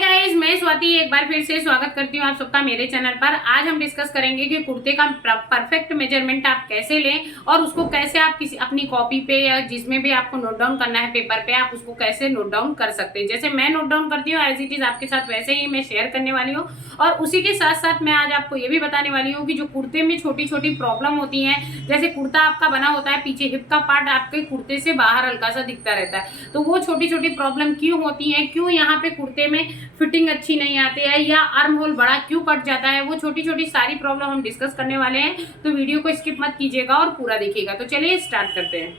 Guys, मैं स्वाति एक बार फिर से स्वागत करती हूँ आप सबका मेरे चैनल पर। आज हम डिस्कस करेंगे कि कुर्ते का परफेक्ट मेजरमेंट आप कैसे लें और उसको कैसे आप किसी अपनी कॉपी पे या जिसमें भी आपको नोट डाउन करना है पेपर पे, आप उसको कैसे नोट डाउन कर सकते हैं। जैसे मैं नोट डाउन करती हूँ एज इट इज आपके साथ वैसे ही मैं शेयर करने वाली हूँ। और उसी के साथ साथ मैं आज आपको ये भी बताने वाली हूँ कि जो कुर्ते में छोटी छोटी प्रॉब्लम होती है, जैसे कुर्ता आपका बना होता है, पीछे हिप का पार्ट आपके कुर्ते से बाहर हल्का सा दिखता रहता है, तो वो छोटी छोटी प्रॉब्लम क्यों होती है, क्यों यहाँ पे कुर्ते में फिटिंग अच्छी नहीं आती है या आर्म होल बड़ा क्यों कट जाता है, वो छोटी छोटी सारी प्रॉब्लम हम डिस्कस करने वाले हैं। तो वीडियो को स्किप मत कीजिएगा और पूरा देखिएगा। तो चलिए स्टार्ट करते हैं।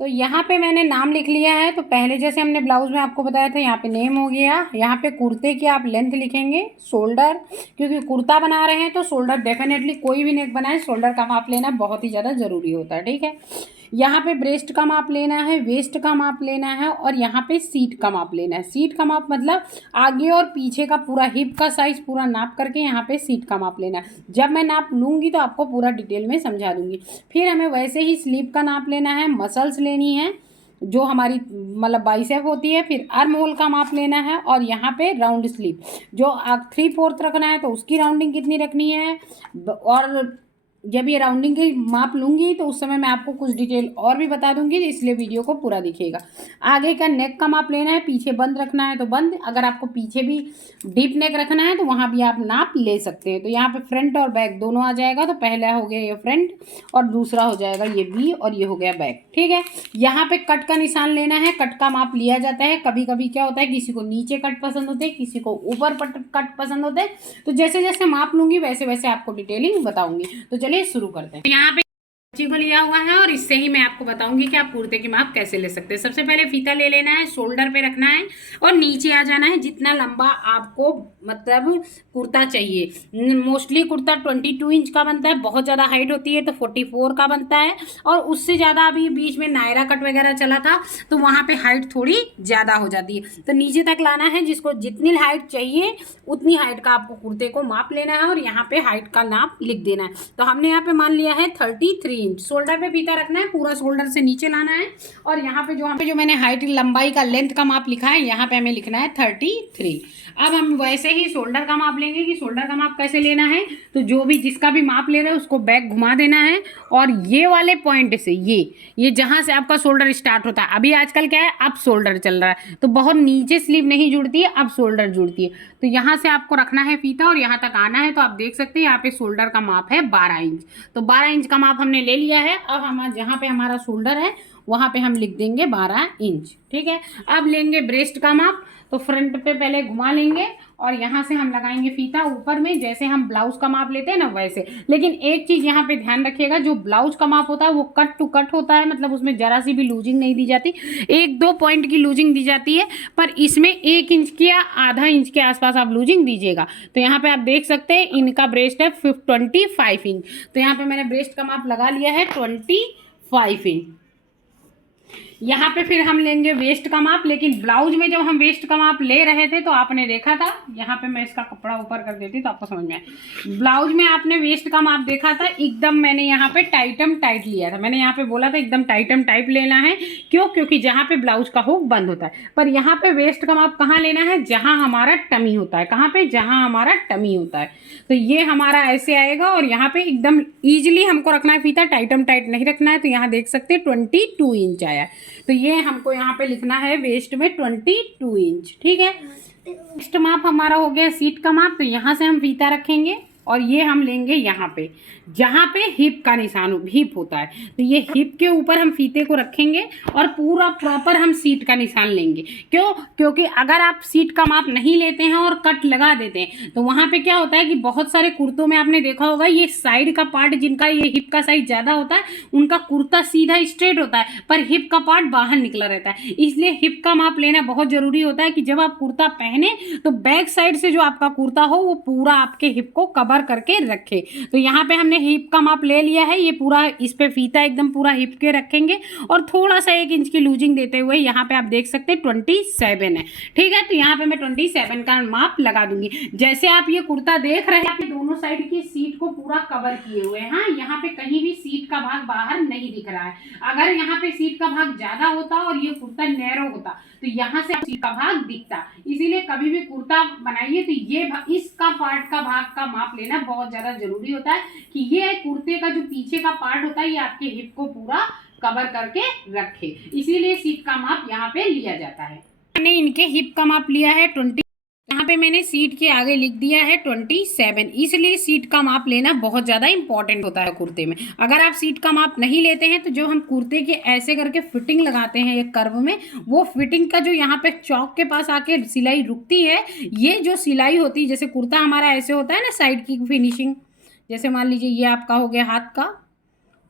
तो यहाँ पे मैंने नाम लिख लिया है। तो पहले जैसे हमने ब्लाउज में आपको बताया था, यहाँ पे नेम हो गया। यहाँ पे कुर्ते की आप लेंथ लिखेंगे, शोल्डर, क्योंकि कुर्ता बना रहे हैं तो शोल्डर डेफिनेटली कोई भी नेक बनाए शोल्डर का माप लेना बहुत ही ज़्यादा ज़रूरी होता है, ठीक है। यहाँ पे ब्रेस्ट का माप लेना है, वेस्ट का माप लेना है और यहाँ पे सीट का माप लेना है। सीट का माप मतलब आगे और पीछे का पूरा हिप का साइज पूरा नाप करके यहाँ पे सीट का माप लेना है। जब मैं नाप लूँगी तो आपको पूरा डिटेल में समझा दूंगी। फिर हमें वैसे ही स्लीव का नाप लेना है, मसल्स लेनी है जो हमारी मतलब बाइसेप होती है, फिर आर्म होल का माप लेना है और यहाँ पे राउंड स्लीव जो 3/4 रखना है तो उसकी राउंडिंग कितनी रखनी है। और जब ये राउंडिंग की माप लूँगी तो उस समय मैं आपको कुछ डिटेल और भी बता दूंगी, इसलिए वीडियो को पूरा देखिएगा। आगे का नेक का माप लेना है, पीछे बंद रखना है तो बंद, अगर आपको पीछे भी डीप नेक रखना है तो वहाँ भी आप नाप ले सकते हैं। तो यहाँ पे फ्रंट और बैक दोनों आ जाएगा। तो पहला हो गया ये फ्रंट और दूसरा हो जाएगा ये बी और ये हो गया बैक, ठीक है। यहाँ पे कट का निशान लेना है, कट का माप लिया जाता है। कभी कभी क्या होता है, किसी को नीचे कट पसंद होते हैं, किसी को ऊपर कट पसंद होते हैं। तो जैसे जैसे माप लूँगी वैसे वैसे आपको डिटेलिंग बताऊँगी। तो चलिए शुरू करते हैं। यहाँ पे को लिया हुआ है और इससे ही मैं आपको बताऊंगी कि आप कुर्ते की माप कैसे ले सकते हैं। सबसे पहले फीता ले लेना है, शोल्डर पे रखना है और नीचे आ जाना है जितना लंबा आपको मतलब कुर्ता चाहिए। मोस्टली कुर्ता 22 इंच का बनता है, बहुत ज़्यादा हाइट होती है तो 44 का बनता है। और उससे ज़्यादा अभी बीच में नायरा कट वगैरह चला था तो वहाँ पे हाइट थोड़ी ज़्यादा हो जाती है। तो नीचे तक लाना है, जिसको जितनी हाइट चाहिए उतनी हाइट का आपको कुर्ते को माप लेना है और यहाँ पे हाइट का नाप लिख देना है। तो हमने यहाँ पे मान लिया है 33 इंच। शोल्डर पे फीता रखना है, पूरा शोल्डर से नीचे लाना है और यहाँ पे जो मैंने हाइट लंबाई का लेंथ का माप लिखा है यहाँ पे हमें लिखना है 33। अब हम वैसे ही शोल्डर का माप लेंगे कि शोल्डर का माप कैसे लेना है। तो जो भी जिसका भी माप ले रहे हैं उसको बैक घुमा देना है और ये वाले पॉइंट से ये जहाँ से आपका शोल्डर स्टार्ट होता है, अभी आजकल क्या है अब शोल्डर चल रहा है तो बहुत नीचे स्लीव नहीं जुड़ती है, अब शोल्डर जुड़ती है। तो यहाँ से आपको रखना है फीता और यहाँ तक आना है। तो आप देख सकते हैं यहाँ पे शोल्डर का माप है 12 इंच। तो 12 इंच का माप हमने ले लिया है। अब हम जहाँ पे हमारा शोल्डर है वहाँ पे हम लिख देंगे 12 इंच, ठीक है। अब लेंगे ब्रेस्ट का माप। तो फ्रंट पे पहले घुमा लेंगे और यहाँ से हम लगाएंगे फीता ऊपर में, जैसे हम ब्लाउज का माप लेते हैं ना वैसे। लेकिन एक चीज़ यहाँ पे ध्यान रखिएगा, जो ब्लाउज का माप होता है वो कट टू कट होता है, मतलब उसमें जरा सी भी लूजिंग नहीं दी जाती, 1-2 पॉइंट की लूजिंग दी जाती है, पर इसमें 1 इंच की या आधा इंच के आसपास आप लूजिंग दीजिएगा। तो यहाँ पे आप देख सकते हैं इनका ब्रेस्ट है 25 इंच। तो यहाँ पे मैंने ब्रेस्ट का माप लगा लिया है 25 इंच। यहाँ पे फिर हम लेंगे वेस्ट का माप। लेकिन ब्लाउज में जब हम वेस्ट का माप ले रहे थे तो आपने देखा था, यहाँ पे मैं इसका कपड़ा ऊपर कर देती तो आपको समझ में आए। ब्लाउज में आपने वेस्ट का माप देखा था, एकदम मैंने यहाँ पे टाइटम टाइट लिया था। मैंने यहाँ पे बोला था एकदम टाइटम टाइट लेना है, क्यों? क्योंकि जहाँ पे ब्लाउज का हुक बंद होता है। पर यहाँ पे वेस्ट का माप कहाँ लेना है, जहाँ हमारा टमी होता है। कहाँ पे? जहाँ हमारा टमी होता है। तो ये हमारा ऐसे आएगा और यहाँ पे एकदम ईजिली हमको रखना है फीता, टाइटम टाइट नहीं रखना है। तो यहाँ देख सकते हैं 22 इंच आया। तो ये हमको यहाँ पे लिखना है वेस्ट में 22 इंच, ठीक है। नेक्स्ट माप हमारा हो गया सीट का माप। तो यहाँ से हम फीता रखेंगे और ये हम लेंगे यहाँ पे जहाँ पे हिप का निशान हिप होता है। तो ये हिप के ऊपर हम फीते को रखेंगे और पूरा प्रॉपर हम सीट का निशान लेंगे। क्यों? क्योंकि अगर आप सीट का माप नहीं लेते हैं और कट लगा देते हैं तो वहाँ पे क्या होता है कि बहुत सारे कुर्तों में आपने देखा होगा ये साइड का पार्ट जिनका ये हिप का साइज ज़्यादा होता है उनका कुर्ता सीधा स्ट्रेट होता है, पर हिप का पार्ट बाहर निकला रहता है। इसलिए हिप का माप लेना बहुत ज़रूरी होता है कि जब आप कुर्ता पहने तो बैक साइड से जो आपका कुर्ता हो वो पूरा आपके हिप को कवर करके रखे। तो यहाँ पे हमने हिप का माप ले लिया है, ये पूरा इस पे फीता एकदम पूरा हिप के रखेंगे और थोड़ा सा 1 इंच की लूजिंग देते हुए यहाँ पे आप देख सकते हैं 27 है, ठीक है। तो यहाँ पे मैं 27 का माप लगा दूंगी। जैसे आप ये कुर्ता देख रहे हैं दोनों साइड की सीट को पूरा कवर किए हुए हैं। हाँ, यहाँ पे कहीं भी सीट का भाग बाहर नहीं दिख रहा है। अगर यहाँ पे सीट का भाग ज्यादा होता और ये कुर्ता नैरो होता तो यहाँ से सीट का भाग दिखता। इसीलिए कभी भी कुर्ता बनाइए तो ये इसका पार्ट का भाग का माप लेना बहुत ज्यादा जरूरी होता है कि ये कुर्ते का जो पीछे का पार्ट होता है ये आपके हिप को पूरा कवर करके रखे, इसीलिए सीट का माप यहाँ पे लिया जाता है। मैंने इनके हिप का माप लिया है 20, यहाँ पे मैंने सीट के आगे लिख दिया है 27, इसलिए सीट का माप लेना बहुत ज़्यादा इंपॉर्टेंट होता है कुर्ते में। अगर आप सीट का माप नहीं लेते हैं तो जो हम कुर्ते के ऐसे करके फिटिंग लगाते हैं एक कर्व में, वो फिटिंग का जो यहाँ पे चौक के पास आके सिलाई रुकती है, ये जो सिलाई होती है, जैसे कुर्ता हमारा ऐसे होता है ना साइड की फिनिशिंग, जैसे मान लीजिए ये आपका हो गया हाथ का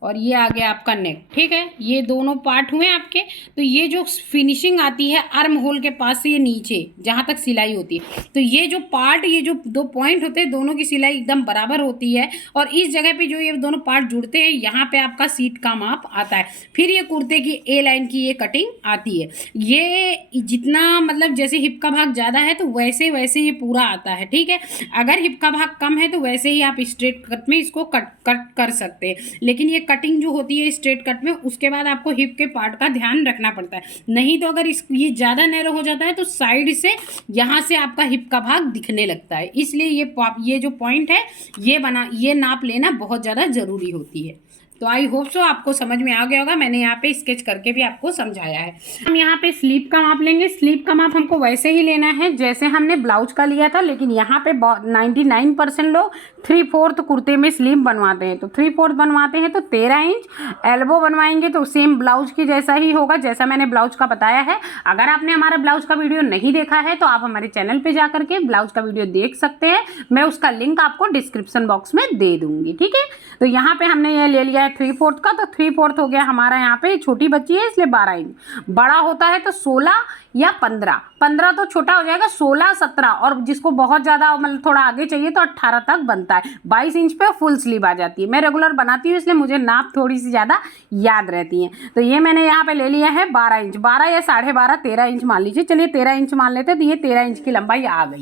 और ये आ गया आपका नेक, ठीक है, ये दोनों पार्ट हुए आपके। तो ये जो फिनिशिंग आती है आर्म होल के पास से ये नीचे जहाँ तक सिलाई होती है, तो ये जो पार्ट, ये जो दो पॉइंट होते हैं, दोनों की सिलाई एकदम बराबर होती है और इस जगह पे जो ये दोनों पार्ट जुड़ते हैं यहाँ पे आपका सीट का माप आता है। फिर ये कुर्ते की ए लाइन की ये कटिंग आती है। ये जितना मतलब जैसे हिप का भाग ज़्यादा है तो वैसे वैसे ये पूरा आता है, ठीक है। अगर हिप का भाग कम है तो वैसे ही आप स्ट्रेट कट में इसको कट कर सकते हैं, लेकिन ये कटिंग जो होती है स्ट्रेट कट में, उसके बाद आपको हिप के पार्ट का ध्यान रखना पड़ता है। नहीं तो अगर ये ज़्यादा नैरो हो जाता है तो साइड से यहाँ से आपका हिप का भाग दिखने लगता है। इसलिए ये जो पॉइंट है ये नाप लेना बहुत ज़्यादा ज़रूरी होती है। तो आई होप सो आपको समझ में आ गया होगा, मैंने यहाँ पे स्केच करके भी आपको समझाया है। हम यहाँ पे स्लीव का माप लेंगे। स्लीव का माप हमको वैसे ही लेना है जैसे हमने ब्लाउज का लिया था, लेकिन यहाँ पे 99% लोग 3/4 कुर्ते में स्लीव बनवाते हैं। तो 3/4 बनवाते हैं तो 13 इंच, एल्बो बनवाएंगे तो सेम ब्लाउज की जैसा ही होगा जैसा मैंने ब्लाउज का बताया है। अगर आपने हमारा ब्लाउज का वीडियो नहीं देखा है तो आप हमारे चैनल पर जा करके ब्लाउज का वीडियो देख सकते हैं, मैं उसका लिंक आपको डिस्क्रिप्शन बॉक्स में दे दूँगी, ठीक है। तो यहाँ पे हमने ये ले लिया है 3/4 का, तो 3/4 हो गया हमारा। यहाँ पे छोटी बच्ची है इसलिए 12 इंच, बड़ा होता है तो 16 या 15 तो छोटा हो जाएगा, 16, 17 और जिसको बहुत ज़्यादा मतलब थोड़ा आगे चाहिए तो 18 तक बनता है। 22 इंच पे फुल स्लीव आ जाती है। मैं रेगुलर बनाती हूँ इसलिए मुझे नाप थोड़ी सी ज़्यादा याद रहती है। तो ये मैंने यहाँ पे ले लिया है 12 इंच, 12 या 12.5, 13 इंच मान लीजिए, चलिए 13 इंच मान लेते हैं। तो ये 13 इंच की लंबाई आ गई।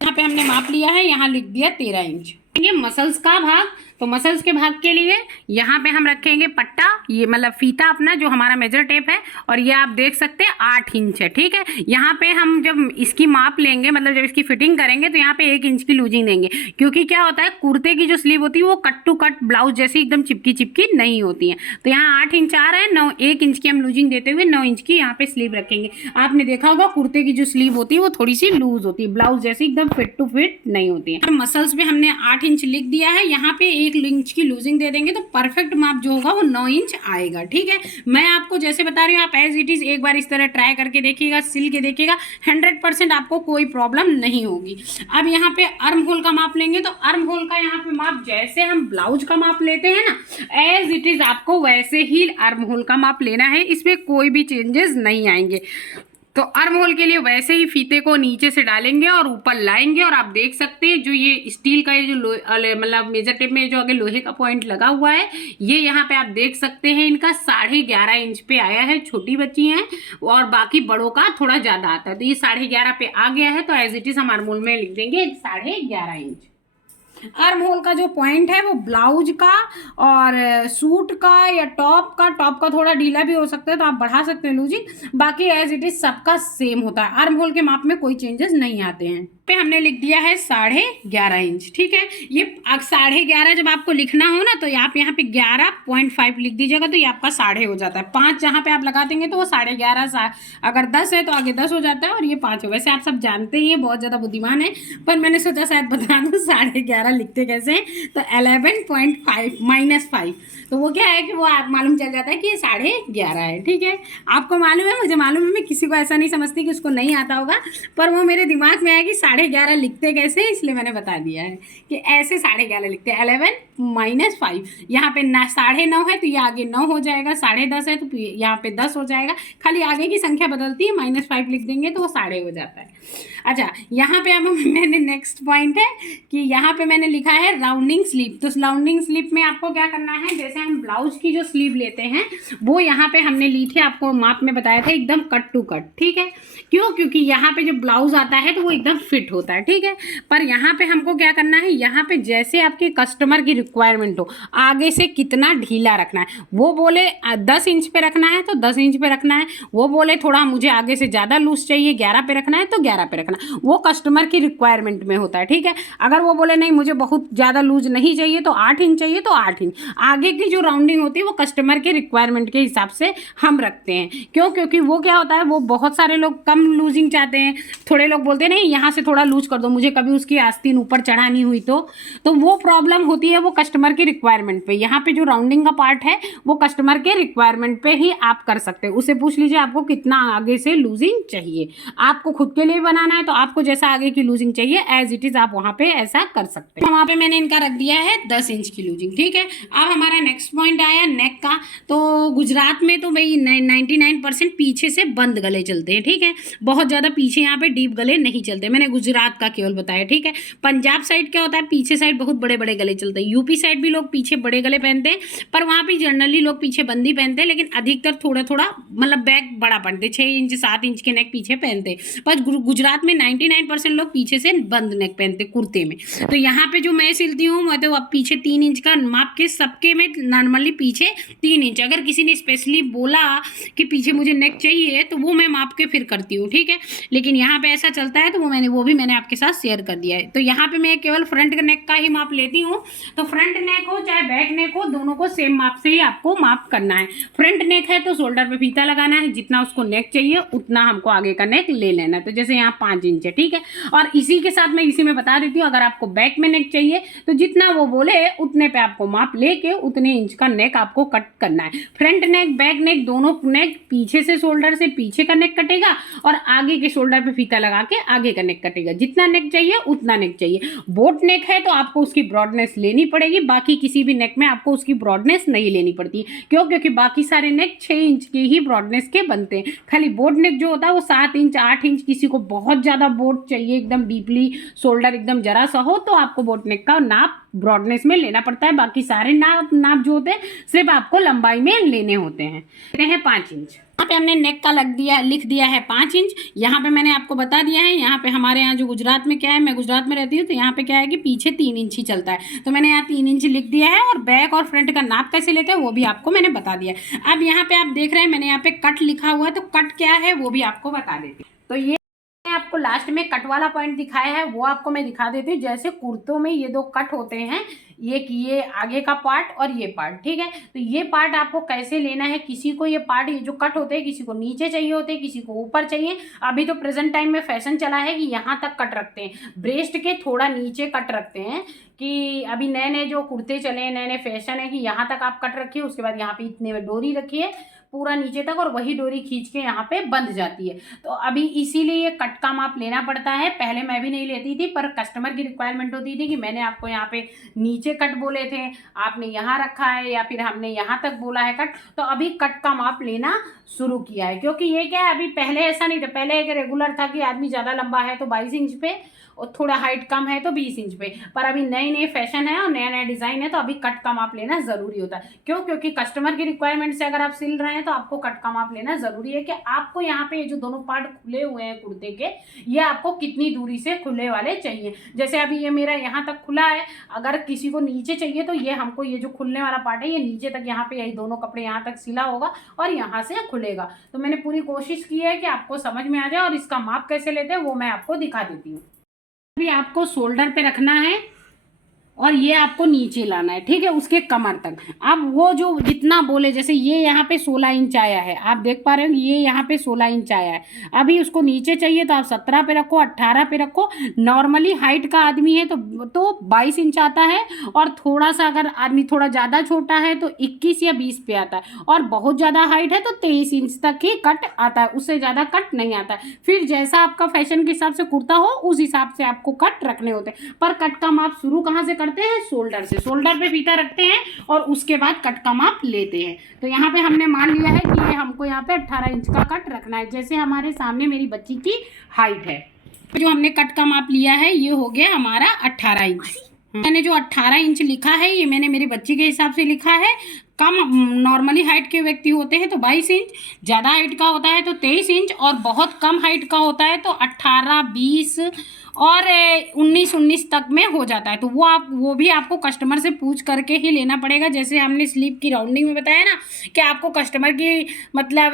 यहाँ पे हमने माप लिया है, यहाँ लिख दिया 13 इंच। ये मसल्स का भाग, तो मसल्स के भाग के लिए यहाँ पे हम रखेंगे पट्टा, ये मतलब फीता अपना जो हमारा मेजर टेप है, और ये आप देख सकते हैं 8 इंच है, ठीक है। यहाँ पे हम जब इसकी माप लेंगे, मतलब जब इसकी फिटिंग करेंगे तो यहाँ पे 1 इंच की लूजिंग देंगे, क्योंकि क्या होता है कुर्ते की जो स्लीव होती है वो कट टू कट ब्लाउज जैसी एकदम चिपकी चिपकी नहीं होती है। तो यहाँ 8 इंच आ रहा है, 1 इंच की हम लूजिंग देते हुए 9 इंच की यहाँ पे स्लीव रखेंगे। आपने देखा होगा कुर्ते की जो स्लीव होती है वो थोड़ी सी लूज होती है, ब्लाउज जैसी एकदम फिट टू फिट नहीं होती है। मसल्स पे हमने 8 इंच लिख दिया है, यहाँ पे 1 इंच की लूजिंग दे देंगे तो परफेक्ट माप जो होगा वो 9 इंच आएगा, ठीक है। मैं आपको जैसे बता रही हूँ, आप एज इट इज एक बार इस तरह ट्राई करके देखिएगा, सिल के देखिएगा, 100% आपको कोई प्रॉब्लम नहीं होगी। अब यहाँ पे आर्म होल का माप लेंगे, तो आर्म होल का यहाँ पे माप जैसे हम ब्लाउज का माप लेते हैं ना, एज इट इज आपको वैसे ही आर्म होल का माप लेना है, इसमें कोई भी चेंजेस नहीं आएंगे। तो आर्म होल के लिए वैसे ही फीते को नीचे से डालेंगे और ऊपर लाएंगे, और आप देख सकते हैं जो ये स्टील का ये जो मतलब मेजर टेप में जो आगे लोहे का पॉइंट लगा हुआ है, ये यहाँ पे आप देख सकते हैं इनका 11.5 इंच पे आया है। छोटी बच्ची हैं और बाकी बड़ों का थोड़ा ज़्यादा आता है, तो ये 11.5 पे आ गया है। तो एज इट इज हम आर्म होल में लिख देंगे 11.5 इंच। आर्म होल का जो पॉइंट है वो ब्लाउज का और सूट का या टॉप का थोड़ा ढीला भी हो सकता है, तो आप बढ़ा सकते हैं लूजिंग, बाकी एज इट इज सबका सेम होता है। आर्म होल के माप में कोई चेंजेस नहीं आते हैं। पे हमने लिख दिया है 11.5 इंच, ठीक है। ये 11.5 जब आपको लिखना हो ना, तो आप यहाँ पे 11.5 लिख दीजिएगा, तो ये आपका 12.5 हो जाता है। 5 जहाँ पे आप लगा देंगे तो वो 11.5, अगर 10 है तो आगे 10 हो जाता है और ये 5 है। वैसे आप सब जानते ही हैं, बहुत ज़्यादा बुद्धिमान है, पर मैंने सोचा शायद बता दूँ 11.5 लिखते कैसे हैं। तो 11.5 -5, तो वो क्या है कि वो आप मालूम चल जाता है कि ये 11.5 है, ठीक है। आपको मालूम है, मुझे मालूम है, मैं किसी को ऐसा नहीं समझती कि उसको नहीं आता होगा, पर वो मेरे दिमाग में आया कि 11.5 लिखते कैसे, इसलिए मैंने बता दिया है कि ऐसे 11.5 लिखते हैं। 11 - 5, यहाँ पे 9.5 है तो ये आगे 9 हो जाएगा, 10.5 है तो यहाँ पे 10 हो जाएगा, खाली आगे की संख्या बदलती है, -5 लिख देंगे तो वो 12.5 हो जाता है। अच्छा, यहाँ पे अब मैंने नेक्स्ट पॉइंट है कि यहाँ पे मैंने मैंने लिखा है राउंडिंग स्लीव। तो राउंडिंग स्लीव में आपको क्या करना है, जैसे हम ब्लाउज की जो स्लीव लेते हैं वो यहाँ पे हमने ली थी, आपको माप में बताया था एकदम कट टू कट, ठीक है। क्यों? क्योंकि यहाँ पे जब ब्लाउज आता है तो वो एकदम फिट होता है, ठीक है। पर यहाँ पे हमको क्या करना है, यहाँ पे जैसे आपके कस्टमर की रिक्वायरमेंट हो, आगे से कितना ढीला रखना है, वो बोले 10 इंच पे रखना है तो 10 इंच पे रखना है, वो बोले थोड़ा मुझे आगे से ज़्यादा लूज चाहिए 11 पे रखना है तो 11 पे रखना, वो कस्टमर की रिक्वायरमेंट में होता है, ठीक है। अगर वो बोले नहीं मुझे बहुत ज़्यादा लूज नहीं चाहिए तो 8 इंच चाहिए तो 8 इंच, आगे की जो राउंडिंग होती है वो कस्टमर के रिक्वायरमेंट के हिसाब से हम रखते हैं। क्यों? क्योंकि वो क्या होता है, वो बहुत सारे लोग कम लूजिंग चाहते हैं, थोड़े लोग बोलते हैं नहीं यहाँ से थोड़ा लूज कर दो, मुझे कभी उसकी आस्तीन ऊपर चढ़ानी हुई तो वो प्रॉब्लम होती है वो कस्टमर की रिक्वायरमेंट पे। यहाँ पे जो राउंडिंग का पार्ट है वो कस्टमर के रिक्वायरमेंट पे ही आप कर सकते हैं। उसे पूछ लीजिए आपको कितना आगे से लूजिंग चाहिए, आपको खुद के लिए बनाना है तो आपको जैसा आगे की लूजिंग चाहिए एज इट इज आप वहाँ पे ऐसा कर सकते हैं। वहाँ पे मैंने इनका रख दिया है 10 इंच की लूजिंग, ठीक है। अब हमारा नेक्स्ट पॉइंट आया नेक का। तो गुजरात में तो भाई 99% पीछे से बंद गले चलते हैं, ठीक है, बहुत ज़्यादा पीछे यहाँ पे डीप गले नहीं चलते, मैंने गुजरात का केवल बताया, ठीक है। पंजाब साइड क्या होता है, पीछे साइड बहुत बड़े बड़े गले चलते हैं। यूपी साइड भी लोग पीछे बड़े गले पहनते हैं, पर वहाँ भी जनरली लोग पीछे बंदी पहनते हैं, लेकिन अधिकतर थोड़ा थोड़ा मतलब बैक बड़ा पहनते, 6 इंच 7 इंच के नेक पीछे पहनते हैं। पर गुजरात में 99% लोग पीछे से बंद नेक पहनते कुर्ते में। तो यहाँ पे जो मैं सिलती हूँ मैं तो अब पीछे 3 इंच का माप के सबके में नॉर्मली पीछे 3 इंच, अगर किसी ने स्पेशली बोला कि पीछे मुझे नेक चाहिए तो वो मैं माप के फिर करती हूँ, ठीक है। लेकिन यहाँ पे ऐसा चलता है तो वो भी मैंने आपके साथ शेयर कर दिया है। तो यहाँ पे मैं केवल फ्रंट नेक का ही माप लेती हूँ। तो फ्रंट नेक हो चाहे बैक नेक हो, दोनों को सेम माप से ही आपको माप करना है। फ्रंट नेक है तो शोल्डर पे फीता लगाना है, जितना उसको नेक चाहिए उतना हमको आगे का नेक ले लेना है। तो जैसे यहाँ 5 इंच है, ठीक है। और इसी के साथ मैं इसी में बता देती हूँ, अगर आपको बैक में नेक चाहिए तो जितना वो बोले उतने पे आपको माप लेके उतने इंच का नेक आपको कट करना है। फ्रंट नेक बैक नेक दोनों नेक पीछे से शोल्डर से पीछे का नेक कटेगा और आगे के शोल्डर पे फीता लगा के आगे का नेक कटेगा, जितना नेक चाहिए उतना नेक चाहिए। बोट नेक है तो आपको उसकी ब्रॉडनेस लेनी पड़ेगी, बाकी किसी भी नेक में आपको उसकी ब्रॉडनेस नहीं लेनी पड़ती। क्यों? क्योंकि बाकी सारे नेक 6 इंच की ही ब्रॉडनेस के बनते हैं। खाली बोट नेक जो होता है वो 7 इंच 8 इंच, किसी को बहुत ज़्यादा बोट चाहिए एकदम डीपली शोल्डर एकदम जरा सा हो तो आपको बोट नेक का नाप ब्रॉडनेस में लेना पड़ता है। बाकी सारे नाप जो होते हैं सिर्फ आपको लंबाई में लेने होते हैं। 5 इंच यहाँ पे हमने नेक का लिख दिया है 5 इंच। यहाँ पे मैंने आपको बता दिया है, यहाँ पे हमारे यहाँ जो गुजरात में क्या है, मैं गुजरात में रहती हूँ तो यहाँ पे क्या है कि पीछे 3 इंच ही चलता है, तो मैंने यहाँ 3 इंच लिख दिया है। और बैक और फ्रंट का नाप कैसे लेते हैं वो भी आपको मैंने बता दिया है। अब यहाँ पे आप देख रहे हैं मैंने यहाँ पे कट लिखा हुआ है, तो कट क्या है वो भी आपको बता देती हूँ। तो ये आपको लास्ट में कट वाला पॉइंट दिखाया है वो आपको मैं दिखा देती हूँ। जैसे कुर्तों में ये 2 कट होते हैं, ये आगे का पार्ट और ये पार्ट, ठीक है। तो ये पार्ट आपको कैसे लेना है, किसी को ये पार्ट ये जो कट होते हैं किसी को नीचे चाहिए होते हैं, किसी को ऊपर चाहिए। अभी तो प्रेजेंट टाइम में फैशन चला है कि यहाँ तक कट रखते हैं, ब्रेस्ट के थोड़ा नीचे कट रखते हैं। कि अभी नए नए जो कुर्ते चले हैं, नए नए फैशन है कि यहाँ तक आप कट रखिए, उसके बाद यहाँ पे इतने में डोरी रखिए पूरा नीचे तक, और वही डोरी खींच के यहाँ पे बंध जाती है। तो अभी इसीलिए ये कट का माप लेना पड़ता है। पहले मैं भी नहीं लेती थी, पर कस्टमर की रिक्वायरमेंट होती थी कि मैंने आपको यहाँ पे नीचे कट बोले थे, आपने यहाँ रखा है, या फिर हमने यहाँ तक बोला है कट, तो अभी कट का माप लेना शुरू किया है। क्योंकि ये क्या है, अभी पहले ऐसा नहीं था, पहले एक रेगुलर था कि आदमी ज़्यादा लंबा है तो 22 इंच पे और थोड़ा हाइट कम है तो 20 इंच पे। पर अभी नई नई फैशन है और नया नया डिज़ाइन है, तो अभी कट का माप लेना ज़रूरी होता है। क्यों? क्योंकि कस्टमर की रिक्वायरमेंट से अगर आप सिल रहे हैं तो आपको कट का माप लेना ज़रूरी है कि आपको यहाँ पे ये जो दोनों पार्ट खुले हुए हैं कुर्ते के, ये आपको कितनी दूरी से खुले वाले चाहिए। जैसे अभी ये मेरा यहाँ तक खुला है, अगर किसी को नीचे चाहिए तो ये हमको ये जो खुलने वाला पार्ट है ये नीचे तक, यहाँ पे यही दोनों कपड़े यहाँ तक सिला होगा और यहाँ से खुलेगा। तो मैंने पूरी कोशिश की है कि आपको समझ में आ जाए, और इसका माप कैसे लेते हैं वो मैं आपको दिखा देती हूँ। अभी आपको शोल्डर पे रखना है और ये आपको नीचे लाना है, ठीक है, उसके कमर तक। अब वो जो जितना बोले, जैसे ये यहाँ पे 16 इंच आया है, आप देख पा रहे हो ये यहाँ पे 16 इंच आया है। अभी उसको नीचे चाहिए तो आप 17 पे रखो, 18 पे रखो। नॉर्मली हाइट का आदमी है तो 22 इंच आता है, और थोड़ा सा अगर आदमी थोड़ा ज़्यादा छोटा है तो 21 या 20 पे आता है, और बहुत ज़्यादा हाइट है तो 23 इंच तक ही कट आता है, उससे ज़्यादा कट नहीं आता है। फिर जैसा आपका फैशन के हिसाब से कुर्ता हो उस हिसाब से आपको कट रखने होते हैं। पर कट का माप शुरू कहाँ से करते हैं? शोल्डर से। शोल्डर पे फीता रखते हैं और उसके बाद कट का माप लेते हैं। तो यहाँ पे हमने मान लिया है कि ये हमको यहाँ पे 18 इंच का कट रखना है। जैसे हमारे सामने मेरी बच्ची की हाइट है, जो हमने कट का माप लिया है ये हो गया हमारा 18 इंच, मैंने जो 18 इंच लिखा है ये मैंने मेरी बच्ची के हिसाब से लिखा है। कम नॉर्मली हाइट के व्यक्ति होते हैं तो 22 इंच, ज़्यादा हाइट का होता है तो 23 इंच, और बहुत कम हाइट का होता है तो 18, 20 और 19 तक में हो जाता है। तो वो भी आपको कस्टमर से पूछ करके ही लेना पड़ेगा। जैसे हमने स्लीव की राउंडिंग में बताया ना कि आपको कस्टमर की मतलब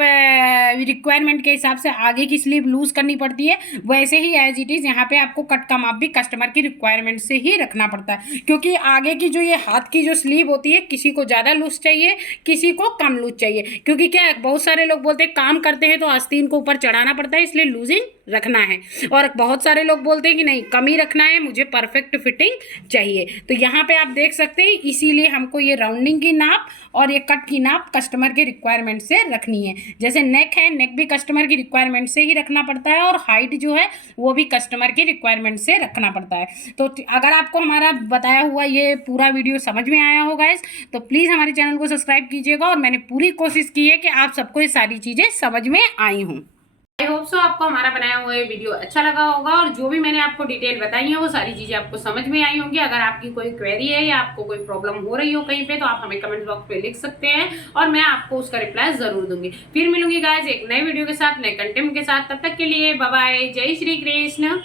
रिक्वायरमेंट के हिसाब से आगे की स्लीव लूज़ करनी पड़ती है, वैसे ही एज इट इज़ यहाँ पे आपको कट का माप भी कस्टमर की रिक्वायरमेंट से ही रखना पड़ता है। क्योंकि आगे की जो ये हाथ की जो स्लीव होती है, किसी को ज़्यादा लूज चाहिए, किसी को कम लूज चाहिए। क्योंकि क्या है, बहुत सारे लोग बोलते हैं काम करते हैं तो आस्तीन को ऊपर चढ़ाना पड़ता है, इसलिए लूजिंग रखना है, और बहुत सारे लोग बोलते हैं कि नहीं कम ही रखना है, मुझे परफेक्ट फिटिंग चाहिए। तो यहाँ पे आप देख सकते हैं, इसीलिए हमको ये राउंडिंग की नाप और ये कट की नाप कस्टमर के रिक्वायरमेंट से रखनी है। जैसे नेक है, नेक भी कस्टमर की रिक्वायरमेंट से ही रखना पड़ता है, और हाइट जो है वो भी कस्टमर की रिक्वायरमेंट से रखना पड़ता है। तो अगर आपको हमारा बताया हुआ ये पूरा वीडियो समझ में आया हो गाइस, तो प्लीज़ हमारे चैनल को सब्सक्राइब कीजिएगा, और मैंने पूरी कोशिश की है कि आप सबको ये सारी चीज़ें समझ में आई हों। आई होप सो आपको हमारा बनाया हुआ ये वीडियो अच्छा लगा होगा, और जो भी मैंने आपको डिटेल बताई है वो सारी चीजें आपको समझ में आई होंगी। अगर आपकी कोई क्वेरी है या आपको कोई प्रॉब्लम हो रही हो कहीं पे, तो आप हमें कमेंट बॉक्स पे लिख सकते हैं और मैं आपको उसका रिप्लाई जरूर दूंगी। फिर मिलूंगी गाइस एक नए वीडियो के साथ, नए कंटेंट के साथ। तब तक के लिए बाय बाय, जय श्री कृष्ण।